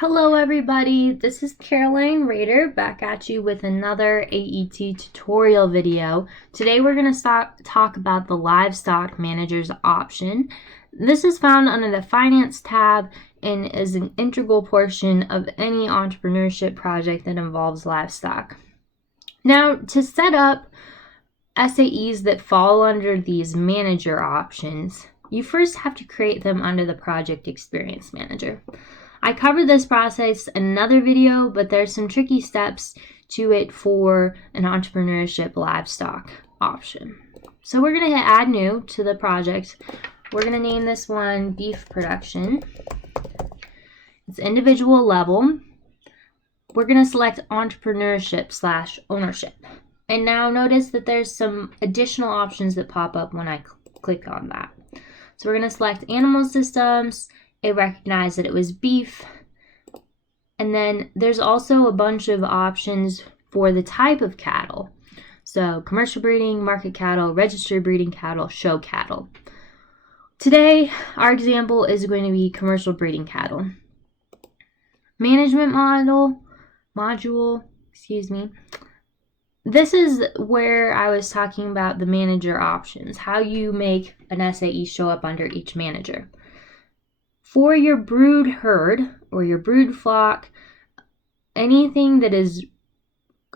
Hello everybody, this is Caroline Rader back at you with another AET tutorial video. Today we're going to talk about the Livestock Manager's option. This is found under the Finance tab and is an integral portion of any entrepreneurship project that involves livestock. Now, to set up SAEs that fall under these manager options, you first have to create them under the Project Experience Manager. I covered this process in another video, but there's some tricky steps to it for an entrepreneurship livestock option. So we're going to hit add new to the project. We're going to name this one beef production. It's individual level. We're going to select entrepreneurship / ownership. And now notice that there's some additional options that pop up when I click on that. So we're going to select animal systems. It recognized that it was beef. And then there's also a bunch of options for the type of cattle. So commercial breeding, market cattle, registered breeding cattle, show cattle. Today, our example is going to be commercial breeding cattle. Management module, This is where I was talking about the manager options, how you make an SAE show up under each manager. For your brood herd or your brood flock, anything that is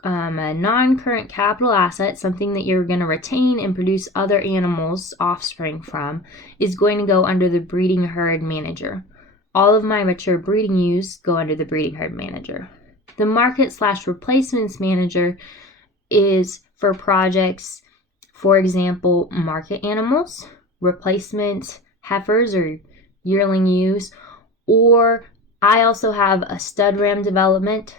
a non-current capital asset, something that you're going to retain and produce other animals, offspring from, is going to go under the breeding herd manager. All of my mature breeding ewes go under the breeding herd manager. The market / replacements manager is for projects, for example, market animals, replacement heifers or yearling ewes, or I also have a stud ram development,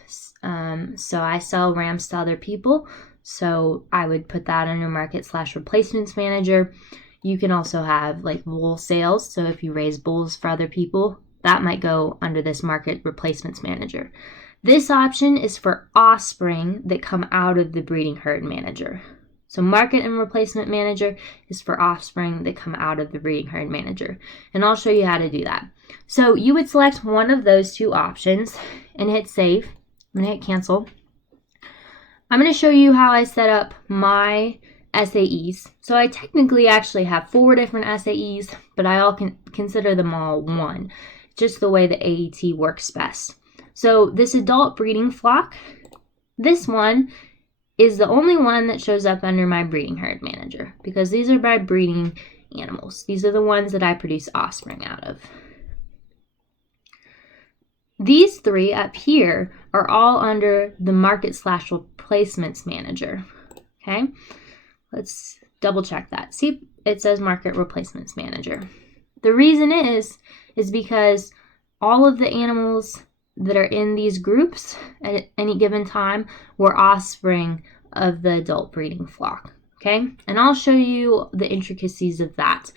so I sell rams to other people, so I would put that under market / replacements manager. You can also have like bull sales, so if you raise bulls for other people, that might go under this market replacements manager. This option is for offspring that come out of the breeding herd manager. So market and replacement manager is for offspring that come out of the breeding herd manager. And I'll show you how to do that. So you would select one of those two options and hit save. I'm going to hit cancel. I'm going to show you how I set up my SAEs. So I technically actually have 4 different SAEs, but I can consider them all one. Just the way the AET works best. So this adult breeding flock, this one is the only one that shows up under my breeding herd manager because these are my breeding animals. These are the ones that I produce offspring out of. These 3 up here are all under the market / replacements manager. Okay, let's double check that. See, it says market replacements manager. The reason is because all of the animals that are in these groups at any given time were offspring of the adult breeding flock. Okay, and I'll show you the intricacies of that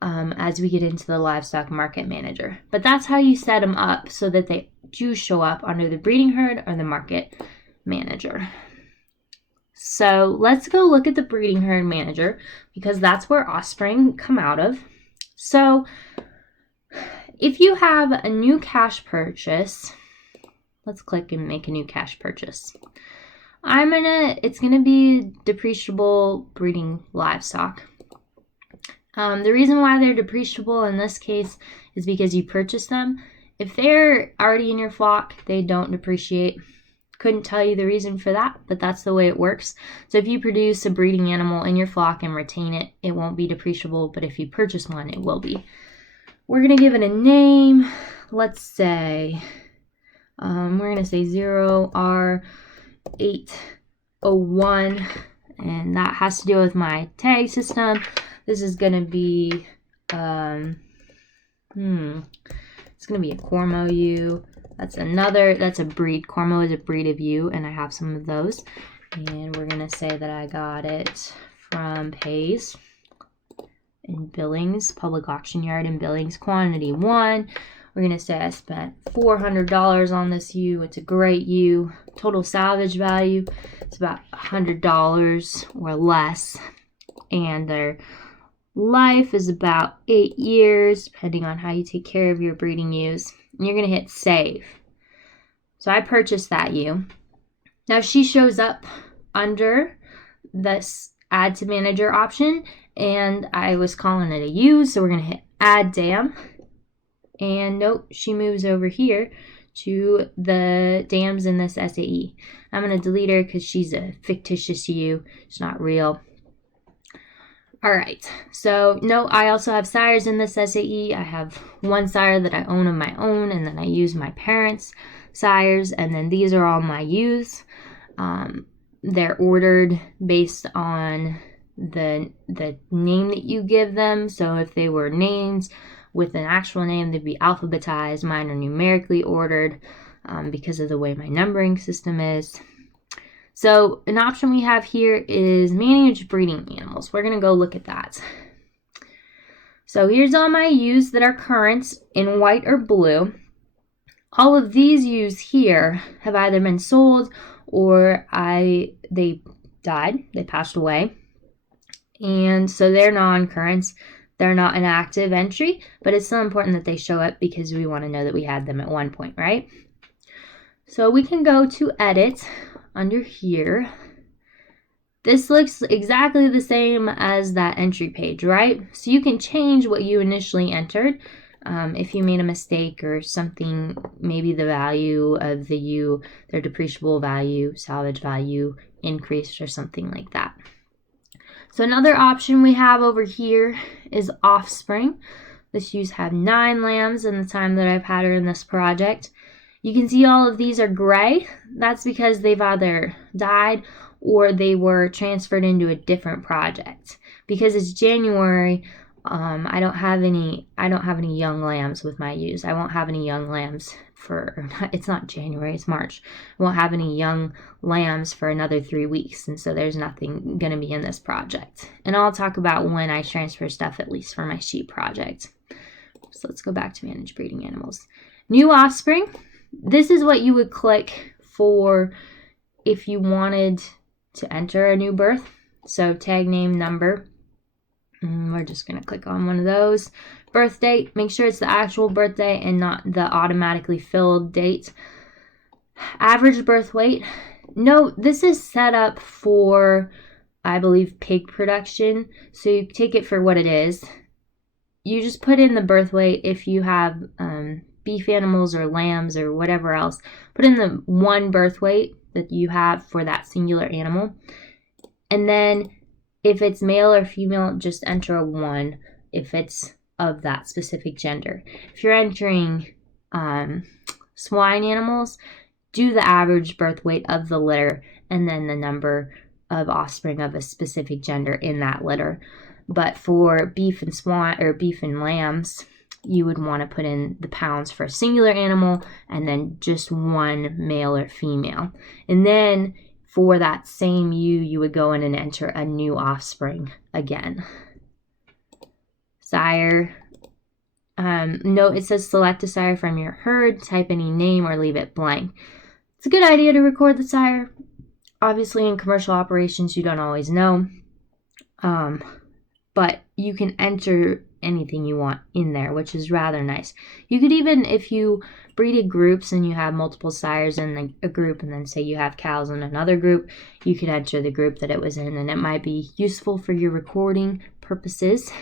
as we get into the livestock market manager. But that's how you set them up so that they do show up under the breeding herd or the market manager. So let's go look at the breeding herd manager because that's where offspring come out of. So if you have a new cash purchase, let's click and make a new cash purchase. It's gonna be depreciable breeding livestock. The reason why they're depreciable in this case is because you purchase them. If they're already in your flock, they don't depreciate. Couldn't tell you the reason for that, but that's the way it works. So if you produce a breeding animal in your flock and retain it, it won't be depreciable, but if you purchase one, it will be. We're going to give it a name. Let's say, we're going to say 0R801, and that has to do with my tag system. This is going to be, it's going to be a Cormo ewe. That's a breed. Cormo is a breed of ewe, and I have some of those. And we're going to say that I got it from Pays in Billings, public auction yard in Billings, quantity 1. We're going to say I spent $400 on this ewe. It's a great ewe. Total salvage value, it's about $100 or less. And their life is about 8 years, depending on how you take care of your breeding ewes. And you're going to hit save. So I purchased that ewe. Now she shows up under this add to manager option, and I was calling it a ewe, so we're going to hit add dam. And nope, she moves over here to the dams in this SAE. I'm going to delete her because she's a fictitious ewe. It's not real. All right, so no, I also have sires in this SAE. I have one sire that I own of my own, and then I use my parents' sires, and then these are all my ewes. They're ordered based on the name that you give them. So if they were names with an actual name, they'd be alphabetized. Mine are numerically ordered because of the way my numbering system is. So an option we have here is manage breeding animals. We're going to go look at that. So here's all my ewes that are current in white or blue. All of these ewes here have either been sold or they died, they passed away. And so they're non-currents. They're not an active entry, but it's still important that they show up because we want to know that we had them at one point, right? So we can go to edit under here. This looks exactly the same as that entry page, right? So you can change what you initially entered. If you made a mistake or something, maybe the value of the ewe, their depreciable value, salvage value increased or something like that. So another option we have over here is offspring. This ewes had 9 lambs in the time that I've had her in this project. You can see all of these are gray. That's because they've either died or they were transferred into a different project. Because it's January, I don't have any young lambs with my ewes. I won't have any young lambs it's not January, it's March. I won't have any young lambs for another 3 weeks, and so there's nothing going to be in this project. And I'll talk about when I transfer stuff, at least for my sheep project. So let's go back to manage breeding animals. New offspring. This is what you would click for if you wanted to enter a new birth. So tag name, number. We're just going to click on one of those. Birth date, make sure it's the actual birthday and not the automatically filled date. Average birth weight. No, this is set up for, I believe, pig production. So you take it for what it is. You just put in the birth weight if you have beef animals or lambs or whatever else. Put in the one birth weight that you have for that singular animal. And then if it's male or female, just enter a 1 if it's of that specific gender. If you're entering swine animals, do the average birth weight of the litter and then the number of offspring of a specific gender in that litter. But for beef and swine or beef and lambs, you would want to put in the pounds for a singular animal and then just 1 male or female. And then for that same ewe, you would go in and enter a new offspring again. Sire. Note it says select a sire from your herd, type any name or leave it blank. It's a good idea to record the sire. Obviously in commercial operations you don't always know. But you can enter anything you want in there, which is rather nice. You could even, if you breeded groups and you have multiple sires in a group and then say you have cows in another group, you could enter the group that it was in, and it might be useful for your recording purposes.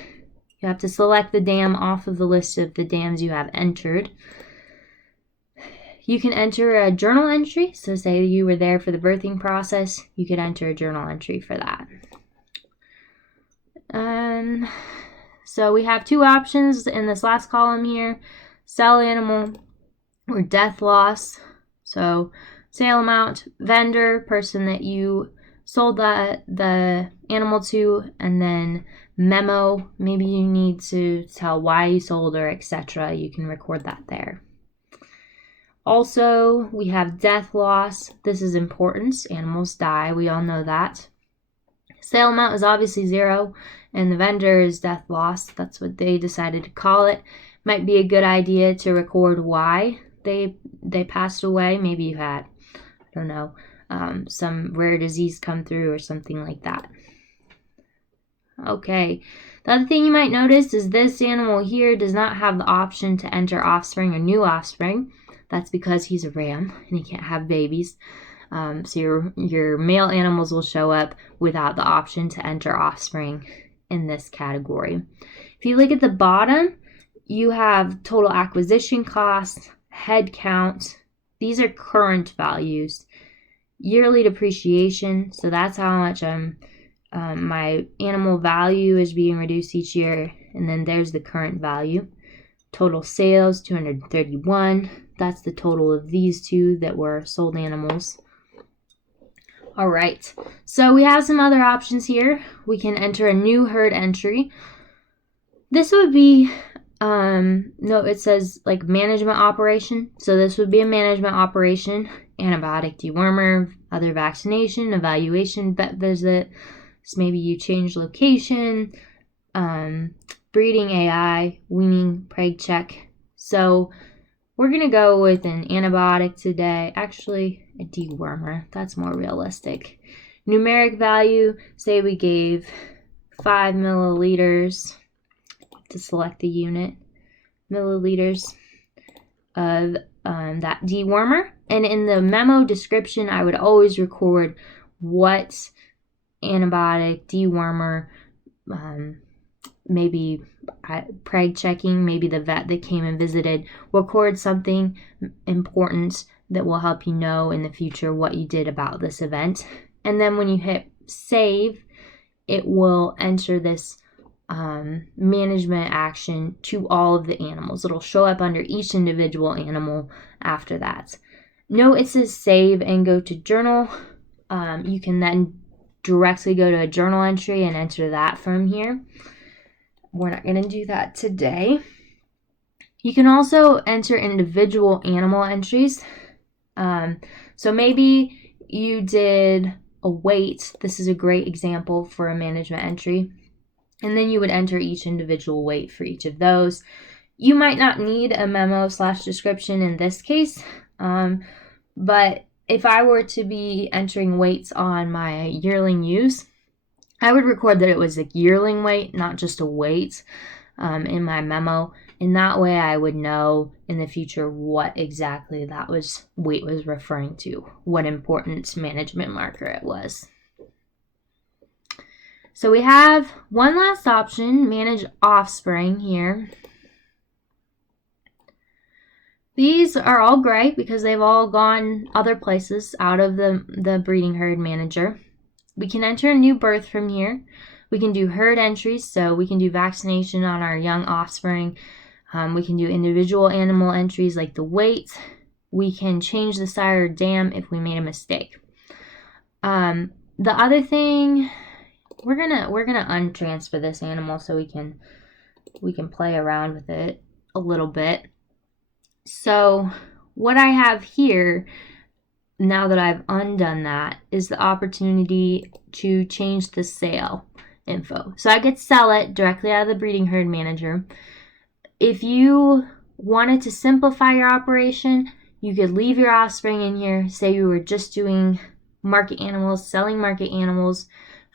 You have to select the dam off of the list of the dams you have entered. You can enter a journal entry. So say you were there for the birthing process, you could enter a journal entry for that. So we have 2 options in this last column here: sell animal or death loss. So sale amount, vendor, person that you sold the animal to, and then memo, maybe you need to tell why you sold her, etc. You can record that there. Also, we have death loss. This is important. Animals die. We all know that. Sale amount is obviously 0, and the vendor is death loss. That's what they decided to call it. Might be a good idea to record why they passed away. Maybe you had, I don't know, some rare disease come through or something like that. Okay, the other thing you might notice is this animal here does not have the option to enter offspring or new offspring. That's because he's a ram and he can't have babies. So your male animals will show up without the option to enter offspring in this category. If you look at the bottom, you have total acquisition costs, head count. These are current values. Yearly depreciation, so that's how much my animal value is being reduced each year, and then there's the current value. Total sales, 231. That's the total of these two that were sold animals. All right, so we have some other options here. We can enter a new herd entry. This would be, no, it says like management operation. So this would be a management operation, antibiotic dewormer, other vaccination, evaluation, vet visit. So maybe you change location, breeding AI, weaning, preg check. So we're going to go with an antibiotic today. Actually, a dewormer. That's more realistic. Numeric value, say we gave 5 milliliters to select the unit, milliliters of that dewormer. And in the memo description, I would always record what antibiotic, dewormer, maybe preg checking, maybe the vet that came and visited. Record something important that will help you know in the future what you did about this event. And then when you hit save, it will enter this management action to all of the animals. It'll show up under each individual animal after that. Note it says save and go to journal. You can then directly go to a journal entry and enter that from here. We're not going to do that today. You can also enter individual animal entries. So maybe you did a weight. This is a great example for a management entry. And then you would enter each individual weight for each of those. You might not need a memo/description in this case, but if I were to be entering weights on my yearling ewes, I would record that it was a yearling weight, not just a weight, in my memo. In that way, I would know in the future what exactly that weight was referring to, what important management marker it was. So we have one last option, manage offspring here. These are all great because they've all gone other places out of the breeding herd manager. We can enter a new birth from here. We can do herd entries, so we can do vaccination on our young offspring. We can do individual animal entries like the weight. We can change the sire or dam if we made a mistake. The other thing, we're gonna untransfer this animal so we can play around with it a little bit. So what I have here, now that I've undone that, is the opportunity to change the sale info. So I could sell it directly out of the breeding herd manager. If you wanted to simplify your operation, you could leave your offspring in here. Say you were just doing market animals, selling market animals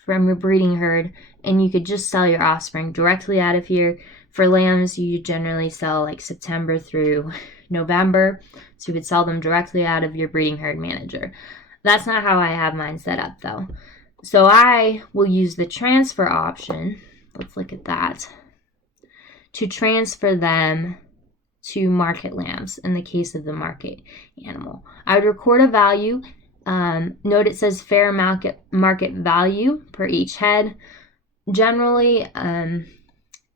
from your breeding herd, and you could just sell your offspring directly out of here. For lambs, you generally sell like September through November, so you would sell them directly out of your breeding herd manager. That's not how I have mine set up though. So I will use the transfer option, let's look at that, to transfer them to market lambs in the case of the market animal. I would record a value. Note it says fair market value per each head. Generally,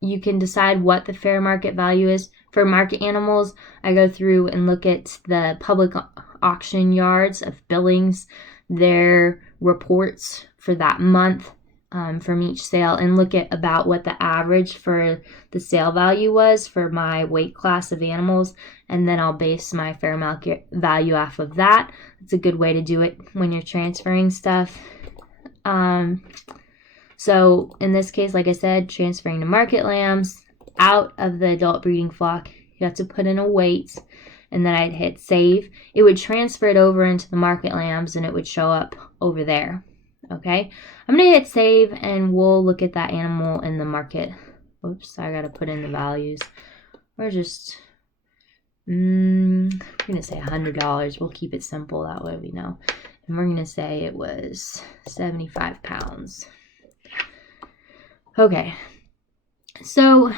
you can decide what the fair market value is. For market animals, I go through and look at the public auction yards of billings, their reports for that month from each sale, and look at about what the average for the sale value was for my weight class of animals, and then I'll base my fair market value off of that. It's a good way to do it when you're transferring stuff. So in this case, like I said, transferring to market lambs out of the adult breeding flock, you have to put in a weight, and then I'd hit save. It would transfer it over into the market lambs, and it would show up over there. Okay, I'm going to hit save, and we'll look at that animal in the market. Oops, I got to put in the values. Or just We're going to say $100. We'll keep it simple. That way we know. And we're going to say it was 75 pounds. Okay. So,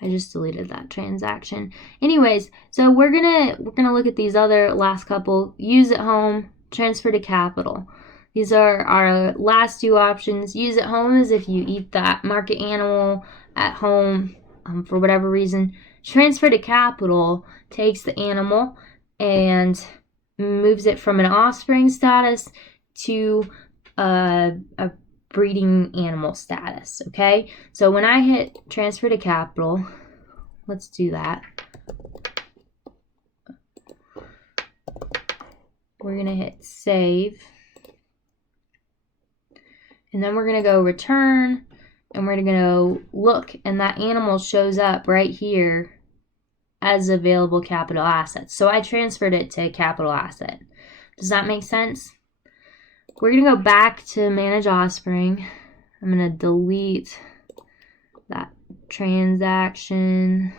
I just deleted that transaction. Anyways, so we're gonna look at these other last couple. Use at home, transfer to capital. These are our last two options. Use at home is if you eat that market animal at home for whatever reason. Transfer to capital takes the animal and moves it from an offspring status to a breeding animal status, okay? So when I hit transfer to capital, let's do that. We're gonna hit save. And then we're gonna go return, and we're gonna go look, and that animal shows up right here as available capital assets. So I transferred it to capital asset. Does that make sense? We're going to go back to manage offspring. I'm going to delete that transaction.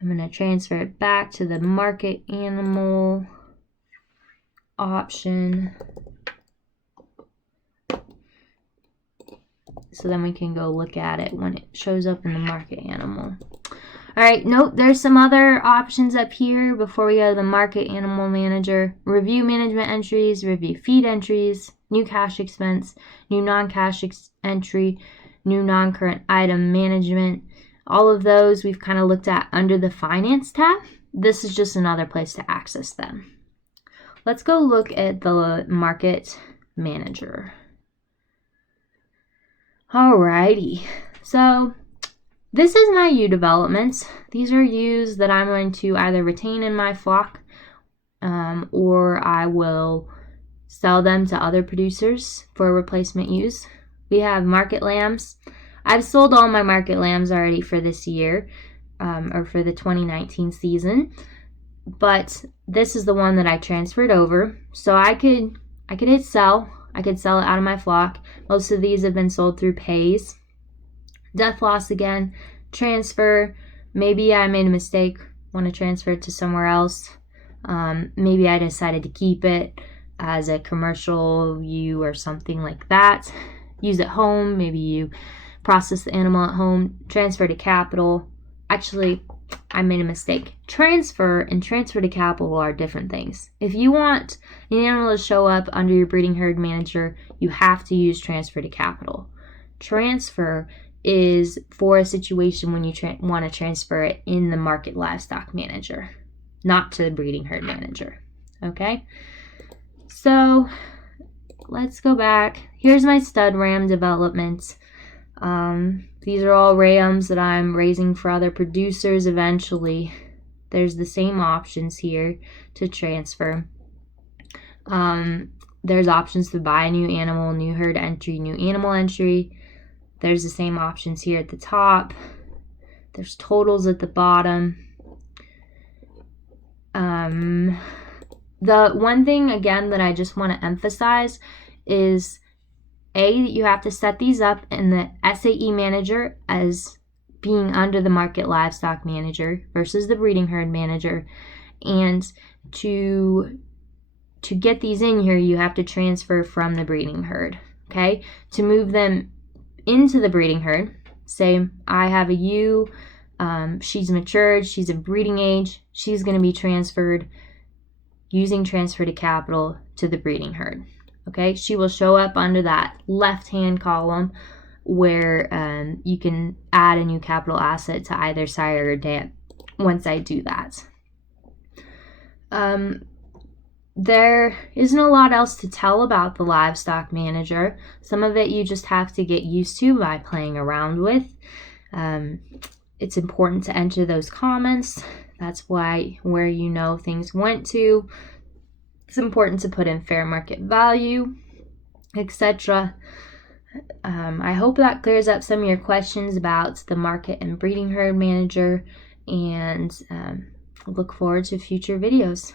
I'm going to transfer it back to the market animal option. So then we can go look at it when it shows up in the market animal. All right, note there's some other options up here before we go to the market animal manager. Review management entries, review feed entries, new cash expense, new non-cash entry, new non-current item management. All of those we've kind of looked at under the finance tab. This is just another place to access them. Let's go look at the market manager. Alrighty, so this is my ewe developments. These are ewes that I'm going to either retain in my flock or I will sell them to other producers for replacement ewes. We have market lambs. I've sold all my market lambs already for this year or for the 2019 season, but this is the one that I transferred over. So I could hit sell. I could sell it out of my flock. Most of these have been sold through pays. Death loss again, transfer. Maybe I made a mistake, want to transfer it to somewhere else. Maybe I decided to keep it as a commercial ewe or something like that. Use at home, maybe you process the animal at home. Transfer to capital. Actually, I made a mistake. Transfer and transfer to capital are different things. If you want an animal to show up under your breeding herd manager, you have to use transfer to capital. Transfer is for a situation when you want to transfer it in the market livestock manager, not to the breeding herd manager. Okay, so let's go back. Here's my stud ram development. These are all rams that I'm raising for other producers eventually. There's the same options here to transfer. There's options to buy a new animal, new herd entry, new animal entry. There's the same options here at the top. There's totals at the bottom. The one thing, again, that I just want to emphasize is, you have to set these up in the SAE manager as being under the market livestock manager versus the breeding herd manager. And to get these in here, you have to transfer from the breeding herd, okay? To move them into the breeding herd, say I have a ewe, she's matured, she's of breeding age, she's going to be transferred using transfer to capital to the breeding herd. Okay, she will show up under that left-hand column where you can add a new capital asset to either sire or dam once I do that. There isn't a lot else to tell about the livestock manager. Some of it you just have to get used to by playing around with. It's important to enter those comments. That's why where you know things went to. It's important to put in fair market value, etc. I hope that clears up some of your questions about the market and breeding herd manager, and look forward to future videos.